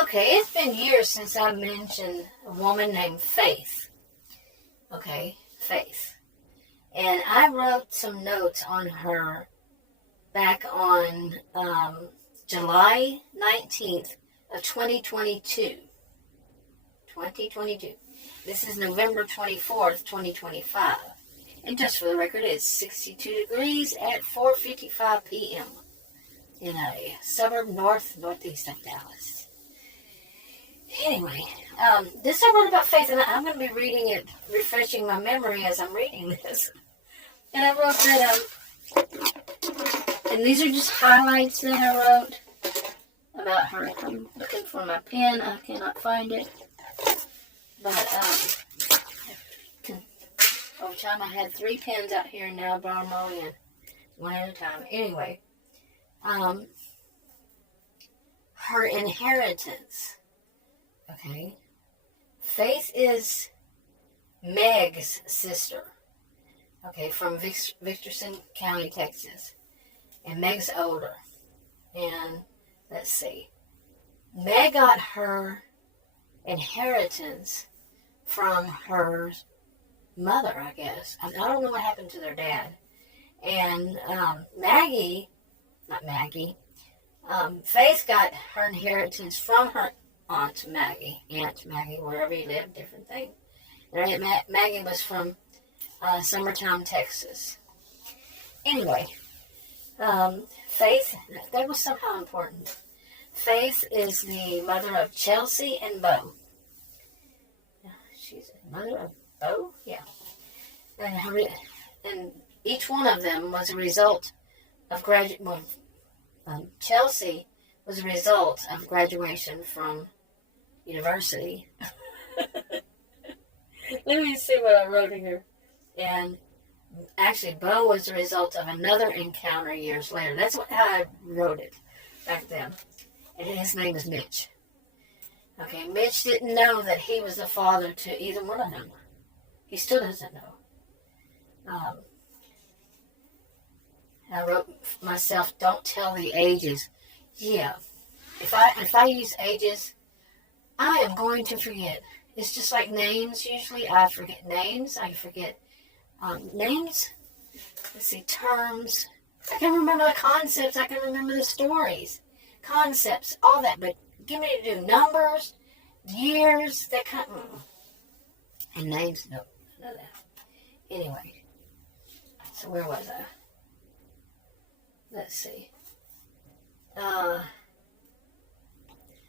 Okay, it's been years since I mentioned a woman named Faith. Okay, Faith. And I wrote some notes on her back on July 19th of 2022. 2022. This is November 24th, 2025. And just for the record, it's 62 degrees at 4:55 p.m. in a suburb northeast of Dallas. Anyway, this I wrote about Faith, and I'm going to be reading it, refreshing my memory as I'm reading this. And I wrote that, and these are just highlights that I wrote about her. I'm looking for my pen. I cannot find it. But, over time I had 3 pens out here, and now I brought them all in, one at a time. Anyway, her inheritance. Okay. Faith is Meg's sister. Okay, from Victorson County, Texas. And Meg's older. And let's see. Meg got her inheritance from her mother, I guess. I don't know what happened to their dad. And Faith got her inheritance from her Aunt Maggie, wherever he lived, different thing. And Aunt Maggie was from Summertown, Texas. Anyway, Faith, that was somehow important. Faith is the mother of Chelsea and Bo. She's the mother of Bo? Yeah. And each one of them was a result of Chelsea was a result of graduation from university. Let me see what I wrote here. And actually, Bo was the result of another encounter years later. That's how I wrote it back then. And his name is Mitch. Okay, Mitch didn't know that he was the father to either one of them. He still doesn't know. I wrote myself, don't tell the ages. Yeah. If I use ages, I am going to forget. It's just like names. Usually I forget names. I forget names. Let's see, terms. I can remember the concepts. I can remember the stories. Concepts, all that. But give me to do numbers, years, that kind of... And names, no, none of that. Anyway. So where was I? Let's see.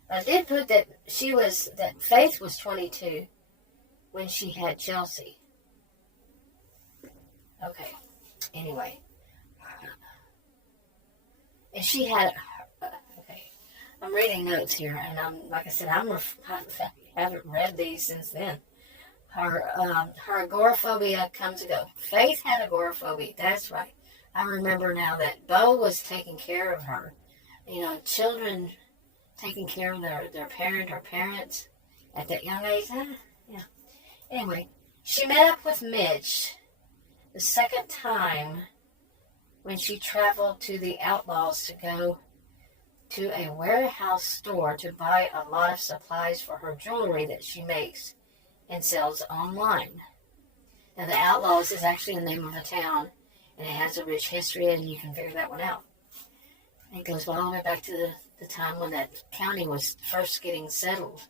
I did put that Faith was 22 when she had Chelsea. Okay. Anyway. And she had, okay. I'm reading notes here, and like I said, I haven't read these since then. Her agoraphobia comes and go. Faith had agoraphobia. That's right. I remember now that Bo was taking care of her. You know, children taking care of their parent or parents at that young age. Yeah. Anyway, she met up with Mitch the second time when she traveled to the Outlaws to go to a warehouse store to buy a lot of supplies for her jewelry that she makes and sells online. Now, the Outlaws is actually the name of a town, and it has a rich history, and you can figure that one out. It goes all the way back to the time when that county was first getting settled.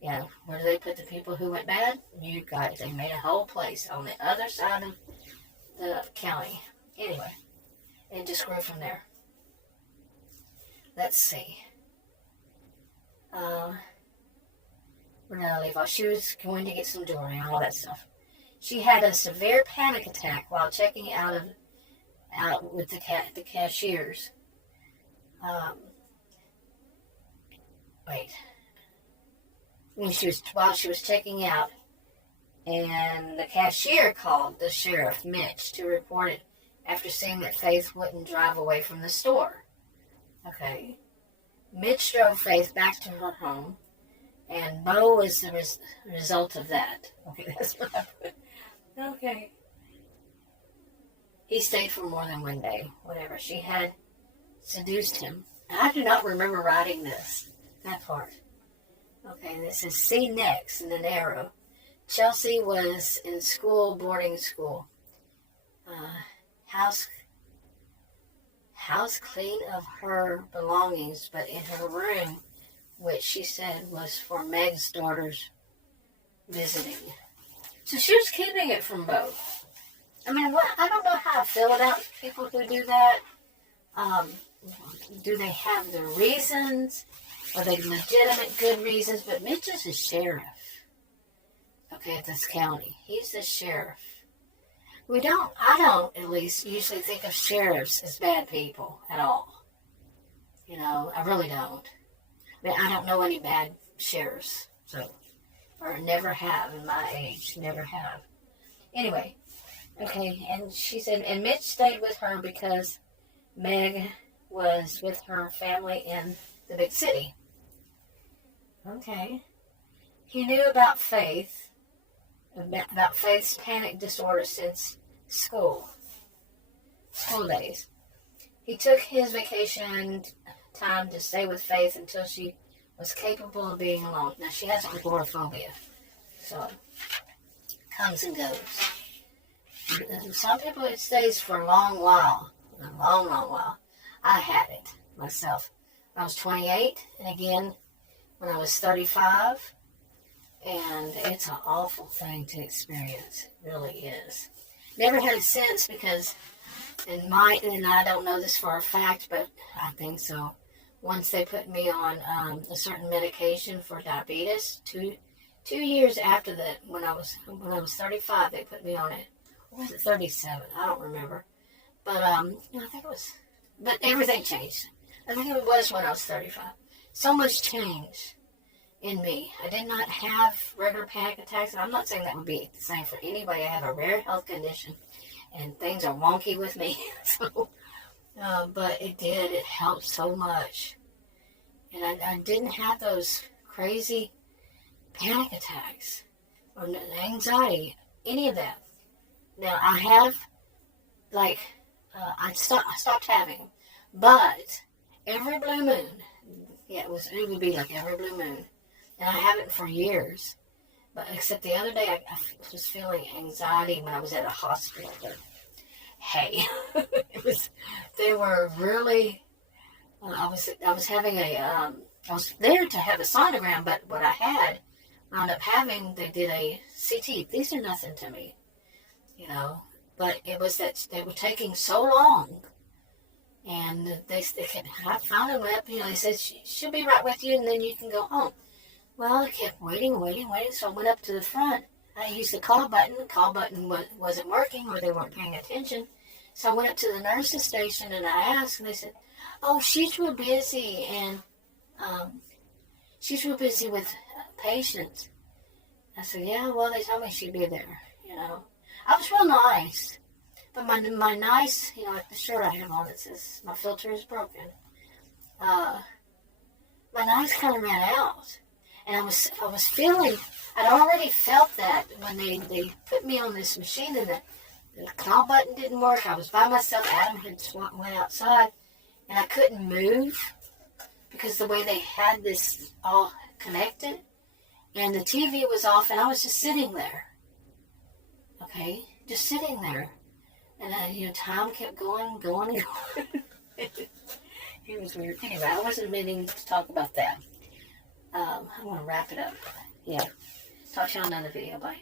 Yeah, where do they put the people who went bad? You guys, they made a whole place on the other side of the county. Anyway, it just grew from there. Let's see. Where did I leave off? She was going to get some jewelry and all that stuff. She had a severe panic attack while checking out with the cashiers. While she was checking out, and the cashier called the sheriff, Mitch, to report it after seeing that Faith wouldn't drive away from the store. Okay. Mitch drove Faith back to her home, and Bo was the result of that. Okay, that's what I put. Okay. He stayed for more than one day, whatever. She had seduced him. And I do not remember writing that part. Okay, this is see next in an arrow. Chelsea was in school, boarding school. House clean of her belongings, but in her room, which she said was for Meg's daughters visiting. So she was keeping it from both. I mean, I don't know how I feel about people who do that. Do they have their reasons? Are they legitimate, good reasons? But Mitch is the sheriff, okay, of this county. He's the sheriff. I don't at least usually think of sheriffs as bad people at all. You know, I really don't. I mean, I don't know any bad sheriffs, so, or never have in my age, never have. Anyway, okay, and she said, and Mitch stayed with her because Meg was with her family in the big city. Okay. He knew about Faith's panic disorder since school days. He took his vacation time to stay with Faith until she was capable of being alone. Now, she has agoraphobia, so it comes and goes. Some people, it stays for a long while. A long, long while. I had it myself. I was 28, and again, when I was 35, and it's an awful thing to experience. It really is. Never had it since because, and I don't know this for a fact, but I think so. Once they put me on a certain medication for diabetes, two years after that, when I was 35, they put me on it. Or was it 37? I don't remember. But I think it was. But everything changed. I think it was when I was 35. So much changed in me. I did not have regular panic attacks, and I'm not saying that would be the same for anybody. I have a rare health condition, and things are wonky with me. So, but it helped so much. And I didn't have those crazy panic attacks or anxiety, any of that. Now, I have, like, I stopped having them, but every blue moon, yeah, it would be like every blue moon, and I haven't for years. But except the other day, I was feeling anxiety when I was at a hospital. But hey, they were really. I was having I was there to have a sonogram, but what I wound up having, they did a CT. These are nothing to me, you know. But it was that they were taking so long. And I finally went up, they said, she'll be right with you, and then you can go home. Well, I kept waiting, so I went up to the front. I used the call button. The call button wasn't working, or they weren't paying attention. So I went up to the nurse's station, and I asked, and they said, oh, she's real busy, and she's real busy with patients. I said, yeah, well, they told me she'd be there, I was real nice. But my nice, like the shirt I have on, it says my filter is broken. My nice kind of ran out. And I was feeling, I'd already felt that when they put me on this machine and the call button didn't work. I was by myself. Adam had went outside, and I couldn't move because the way they had this all connected. And the TV was off, and I was just sitting there. Okay? Just sitting there. And, time kept going. It was weird. Anyway, I wasn't meaning to talk about that. I'm going to wrap it up. Yeah. Talk to you on another video. Bye.